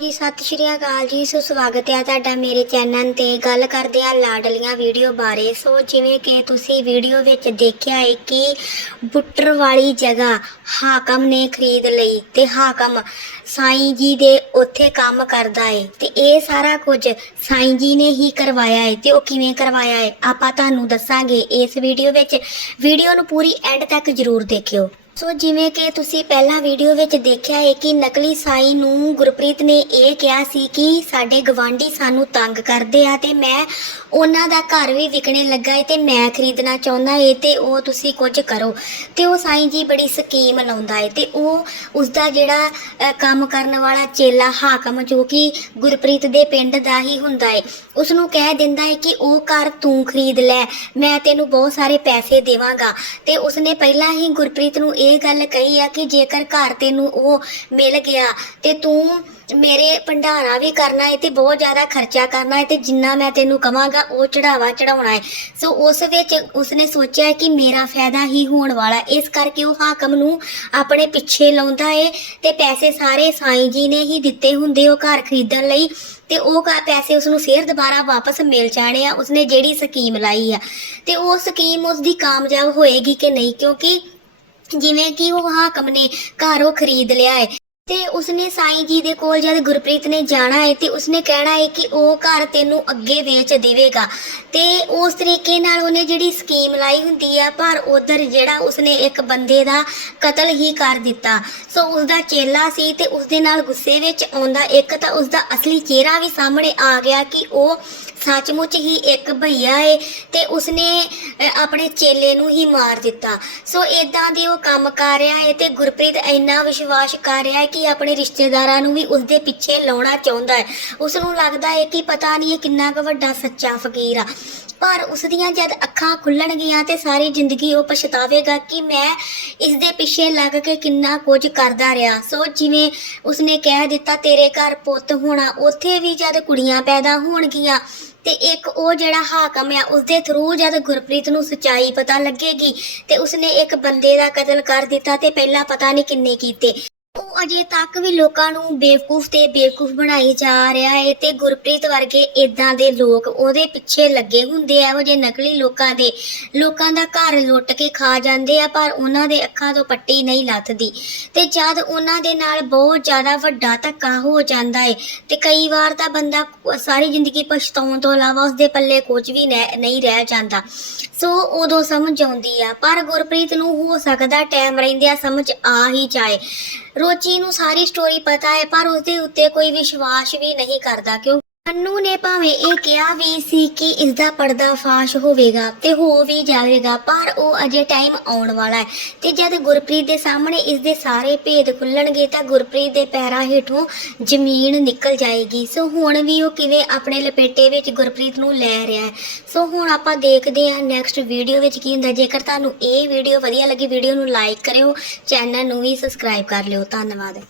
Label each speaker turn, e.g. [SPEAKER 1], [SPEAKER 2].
[SPEAKER 1] ਜੀ, ਸਤਿ ਸ਼੍ਰੀ ਅਕਾਲ ਜੀ। ਸੋ ਸਵਾਗਤ ਹੈ ਤੁਹਾਡਾ ਮੇਰੇ ਚੈਨਲ ਤੇ। ਗੱਲ ਕਰਦੇ ਆ ਲਾਡਲੀਆਂ ਵੀਡੀਓ ਬਾਰੇ। ਸੋ ਜਿਵੇਂ ਕਿ ਤੁਸੀਂ ਵੀਡੀਓ ਵਿੱਚ ਦੇਖਿਆ ਹੈ ਕਿ ਬੁੱਟਰ ਵਾਲੀ ਜਗ੍ਹਾ ਹਾਕਮ ਨੇ ਖਰੀਦ ਲਈ ਤੇ ਹਾਕਮ ਸਾਈਂ ਜੀ ਦੇ ਉੱਥੇ ਕੰਮ ਕਰਦਾ ਏ ਤੇ ਇਹ ਸਾਰਾ ਕੁਝ ਸਾਈਂ ਜੀ ਨੇ ਹੀ ਕਰਵਾਇਆ ਏ ਤੇ ਉਹ ਕਿਵੇਂ ਕਰਵਾਇਆ ਏ ਆਪਾਂ ਤੁਹਾਨੂੰ ਦੱਸਾਂਗੇ। ਇਸ ਵੀਡੀਓ ਵਿੱਚ, ਵੀਡੀਓ ਨੂੰ ਪੂਰੀ ਐਂਡ ਤੱਕ ਜ਼ਰੂਰ ਦੇਖਿਓ। ਸੋ ਜਿਵੇਂ ਕਿ ਤੁਸੀਂ ਪਹਿਲਾਂ ਵੀਡੀਓ ਵਿੱਚ ਦੇਖਿਆ ਹੈ ਕਿ ਨਕਲੀ ਸਾਈ ਨੂੰ ਗੁਰਪ੍ਰੀਤ ਨੇ ਇਹ ਕਿਹਾ ਸੀ ਕਿ ਸਾਡੇ ਗਵਾਂਢੀ ਸਾਨੂੰ ਤੰਗ ਕਰਦੇ ਆ ਤੇ ਮੈਂ ਉਹਨਾਂ ਦਾ ਘਰ ਵੀ ਵਿਕਣੇ ਲੱਗਾ ਹੈ ਤੇ ਮੈਂ ਖਰੀਦਣਾ ਚਾਹੁੰਦਾ ਏ ਤੇ ਉਹ ਤੁਸੀਂ ਕੁਝ ਕਰੋ। ਤੇ ਉਹ ਸਾਈ ਜੀ ਬੜੀ ਸਕੀਮ ਲਾਉਂਦਾ ਏ ਤੇ ਉਹ ਉਸ ਦਾ ਜਿਹੜਾ ਅ, ਕੰਮ ਕਰਨ ਵਾਲਾ ਚੇਲਾ ਹਾਕਮ ਜੋ ਕਿ ਗੁਰਪ੍ਰੀਤ ਦੇ ਪਿੰਡ ਦਾ ਹੀ ਹੁੰਦਾ ਏ ਉਸ ਨੂੰ ਕਹਿ ਦਿੰਦਾ ਏ ਕਿ ਉਹ ਘਰ ਤੂੰ ਖਰੀਦ ਲੈ ਮੈਂ ਤੈਨੂੰ ਬਹੁਤ ਸਾਰੇ ਪੈਸੇ ਦੇਵਾਂਗਾ। ਤੇ ਉਸਨੇ ਪਹਿਲਾਂ ਹੀ ਗੁਰਪ੍ਰੀਤ ਨੂੰ ਇਹ ਗੱਲ ਕਹੀ ਆ ਕਿ ਜੇਕਰ ਘਰ ਤੈਨੂੰ ਉਹ ਮਿਲ ਗਿਆ ਤੇ ਤੂੰ ਮੇਰੇ ਭੰਡਾਰਾ ਵੀ ਕਰਨਾ ਹੈ ਤੇ ਬਹੁਤ ਜ਼ਿਆਦਾ ਖਰਚਾ ਕਰਨਾ ਹੈ ਤੇ ਜਿੰਨਾ ਮੈਂ ਤੈਨੂੰ ਕਵਾਂਗਾ, ਉਹ ਚੜਾਵਾ ਚੜਾਉਣਾ ਹੈ ਸੋ ਉਸ ਵਿੱਚ ਉਸਨੇ ਸੋਚਿਆ ਕਿ ਮੇਰਾ ਫਾਇਦਾ ਹੀ ਹੋਣ ਵਾਲਾ ਇਸ ਕਰਕੇ ਉਹ ਹਾਕਮ ਨੂੰ ਆਪਣੇ ਪਿੱਛੇ ਲਾਉਂਦਾ ਏ ਤੇ ਪੈਸੇ ਸਾਰੇ ਸਾਈਂ ਜੀ ਨੇ ਹੀ ਦਿੱਤੇ ਹੁੰਦੇ ਉਹ ਘਰ ਖਰੀਦਣ ਲਈ ਤੇ ਉਹ ਕਾ ਪੈਸੇ ਉਸ ਨੂੰ ਫੇਰ ਦੁਬਾਰਾ ਵਾਪਸ ਮਿਲ ਜਾਣੇ ਆ। ਉਸਨੇ ਜਿਹੜੀ ਸਕੀਮ ਲਾਈ ਆ ਤੇ ਉਹ ਸਕੀਮ ਉਸ ਦੀ ਕਾਮਯਾਬ ਹੋਏਗੀ ਕਿ ਨਹੀਂ? ਕਿਉਂਕਿ ਜਿਵੇਂ ਕਿ ਉਹ ਹਾਕਮ ਨੇ ਘਰ ਉਹ ਖਰੀਦ ਲਿਆ ਹੈ। ਤੇ ਉਸਨੇ ਸਾਈਂ ਜੀ ਦੇ ਕੋਲ ਜਦ ਗੁਰਪ੍ਰੀਤ ਨੇ ਜਾਣਾ ਹੈ ਤੇ ਉਸਨੇ ਕਹਿਣਾ ਹੈ ਕਿ ਉਹ ਘਰ ਤੈਨੂੰ ਅੱਗੇ ਵੇਚ ਦੇਵੇਗਾ। ਤੇ ਉਸ ਤਰੀਕੇ ਨਾਲ ਉਹਨੇ ਜਿਹੜੀ ਸਕੀਮ ਲਾਈ ਹੁੰਦੀ ਆ, ਪਰ ਉਧਰ ਜਿਹੜਾ ਉਸਨੇ ਇੱਕ ਬੰਦੇ ਦਾ ਕਤਲ ਹੀ ਕਰ ਦਿੱਤਾ। ਸੋ ਉਸਦਾ ਚੇਲਾ ਸੀ ਤੇ ਉਸਦੇ ਨਾਲ ਗੁੱਸੇ ਵਿੱਚ ਆਉਂਦਾ ਇੱਕ ਤਾਂ ਉਸਦਾ ਅਸਲੀ ਚਿਹਰਾ ਵੀ ਸਾਹਮਣੇ ਆ ਗਿਆ ਕਿ ਉਹ ਸੱਚਮੁੱਚ ਹੀ ਇੱਕ ਭਈਆ ਏ ਤੇ ਉਸਨੇ ਆਪਣੇ ਚੇਲੇ ਨੂੰ ਹੀ ਮਾਰ ਦਿੱਤਾ। ਸੋ ਇਦਾਂ ਦੇ ਉਹ ਕੰਮ ਕਰ ਰਿਹਾ ਏ ਤੇ ਗੁਰਪ੍ਰੀਤ ਇੰਨਾ ਵਿਸ਼ਵਾਸ ਕਰ ਰਿਹਾ ਹੈ ਕਿ ਆਪਣੇ ਰਿਸ਼ਤੇਦਾਰਾਂ ਨੂੰ ਵੀ ਉਸਦੇ ਪਿੱਛੇ ਲਾਉਣਾ ਚਾਹੁੰਦਾ ਹੈ ਉਸ ਨੂੰ ਲੱਗਦਾ ਹੈ ਕਿ ਪਤਾ ਨਹੀਂ ਇਹ ਕਿੰਨਾ ਕੁ ਵੱਡਾ ਸੱਚਾ ਫਕੀਰ ਆ। ਪਰ ਉਸ ਦੀਆਂ ਜਦ ਅੱਖਾਂ ਖੁੱਲਣਗੀਆਂ ਤੇ ਸਾਰੀ ਜ਼ਿੰਦਗੀ ਉਹ ਪਛਤਾਵੇਗਾ ਕਿ ਮੈਂ ਇਸ ਦੇ ਪਿੱਛੇ ਲੱਗ ਕੇ ਕਿੰਨਾ ਕੁਝ ਕਰਦਾ ਰਿਹਾ। ਸੋ ਜਿਵੇਂ ਉਸਨੇ ਕਹਿ ਦਿੱਤਾ, ਤੇਰੇ ਘਰ ਪੁੱਤ ਹੋਣਾ, ਉੱਥੇ ਵੀ ਜਦ ਕੁੜੀਆਂ ਪੈਦਾ ਹੋਣਗੀਆਂ ਤੇ ਇੱਕ ਉਹ ਜਿਹੜਾ ਹਾਕਮ ਆ, ਉਸਦੇ ਥਰੂ ਜਦ ਗੁਰਪ੍ਰੀਤ ਨੂੰ ਸਚਾਈ ਪਤਾ ਲੱਗੇਗੀ ਤੇ ਉਸਨੇ ਇੱਕ ਬੰਦੇ ਦਾ ਕਤਲ ਕਰ ਦਿੱਤਾ ਤੇ ਪਹਿਲਾਂ ਪਤਾ ਨਹੀਂ ਕਿੰਨੇ ਕੀਤੇ। ਅਜੇ ਤੱਕ ਵੀ ਲੋਕਾਂ ਨੂੰ ਬੇਵਕੂਫ ਤੇ ਬੇਵਕੂਫ ਬਣਾਈ ਜਾ ਰਿਹਾ ਹੈ ਤੇ ਗੁਰਪ੍ਰੀਤ ਵਰਗੇ ਇਦਾਂ ਦੇ ਲੋਕ ਉਹਦੇ ਪਿੱਛੇ ਲੱਗੇ ਹੁੰਦੇ ਆ, ਇਹੋ ਜਿਹੇ ਨਕਲੀ ਲੋਕਾਂ ਦੇ। ਲੋਕਾਂ ਦਾ ਘਰ ਲੁੱਟ ਕੇ ਖਾ ਜਾਂਦੇ ਆ, ਪਰ ਉਹਨਾਂ ਦੇ ਅੱਖਾਂ ਤੋਂ ਪੱਟੀ ਨਹੀਂ ਲੱਥਦੀ। ਤੇ ਜਦ ਉਹਨਾਂ ਦੇ ਨਾਲ ਬਹੁਤ ਜ਼ਿਆਦਾ ਵੱਡਾ ਧੱਕਾ ਹੋ ਜਾਂਦਾ ਏ, ਤੇ ਕਈ ਵਾਰ ਤਾਂ ਬੰਦਾ ਸਾਰੀ ਜ਼ਿੰਦਗੀ ਪਛਤਾਉਣ ਤੋਂ ਇਲਾਵਾ ਉਸਦੇ ਪੱਲੇ ਕੁਝ ਵੀ ਨਹਿ- ਨਹੀਂ ਰਹਿ ਜਾਂਦਾ। ਸੋ ਉਦੋਂ ਸਮਝ ਆਉਂਦੀ ਆ, ਪਰ ਗੁਰਪ੍ਰੀਤ ਨੂੰ ਹੋ ਸਕਦਾ ਟਾਈਮ ਰਹਿੰਦਿਆਂ ਸਮਝ ਆ ਹੀ ਜਾਏ। ਰੋਚੀ ਨੂੰ ਸਾਰੀ ਸਟੋਰੀ ਪਤਾ ਹੈ ਪਰ ਉਸਦੇ ਉੱਤੇ ਕੋਈ ਵਿਸ਼ਵਾਸ ਵੀ ਨਹੀਂ ਕਰਦਾ ਕਿਉਂ ਅੰਨੂ ਨੇ ਭਾਵੇਂ ਇਹ ਕਿਹਾ ਵੀ ਸੀ ਕਿ ਇਸ ਦਾ ਪਰਦਾ ਫਾਸ਼ ਹੋਵੇਗਾ ਤੇ ਹੋ ਵੀ ਜਾਵੇਗਾ, ਪਰ ਉਹ ਅਜੇ ਟਾਈਮ ਆਉਣ ਵਾਲਾ ਹੈ ਤੇ ਜਦ ਗੁਰਪ੍ਰੀਤ ਦੇ ਸਾਹਮਣੇ ਇਸ ਦੇ ਸਾਰੇ ਭੇਦ ਖੁੱਲਣਗੇ ਤਾਂ ਗੁਰਪ੍ਰੀਤ ਦੇ ਪੈਰਾਂ ਹੇਠੋਂ ਜ਼ਮੀਨ ਨਿਕਲ ਜਾਏਗੀ। ਸੋ ਹੁਣ ਵੀ ਉਹ ਕਿਵੇਂ ਆਪਣੇ ਲਪੇਟੇ ਵਿੱਚ ਗੁਰਪ੍ਰੀਤ ਨੂੰ ਲੈ ਰਿਹਾ ਹੈ? ਸੋ ਹੁਣ ਆਪਾਂ ਦੇਖਦੇ ਹਾਂ ਨੈਕਸਟ ਵੀਡੀਓ ਵਿੱਚ ਕੀ ਹੁੰਦਾ। ਜੇਕਰ ਤੁਹਾਨੂੰ ਇਹ ਵੀਡੀਓ ਵਧੀਆ ਲੱਗੀ ਵੀਡੀਓ ਨੂੰ ਲਾਈਕ ਕਰਿਓ ਚੈਨਲ ਨੂੰ ਵੀ ਸਬਸਕ੍ਰਾਈਬ ਕਰ ਲਿਓ। ਧੰਨਵਾਦ।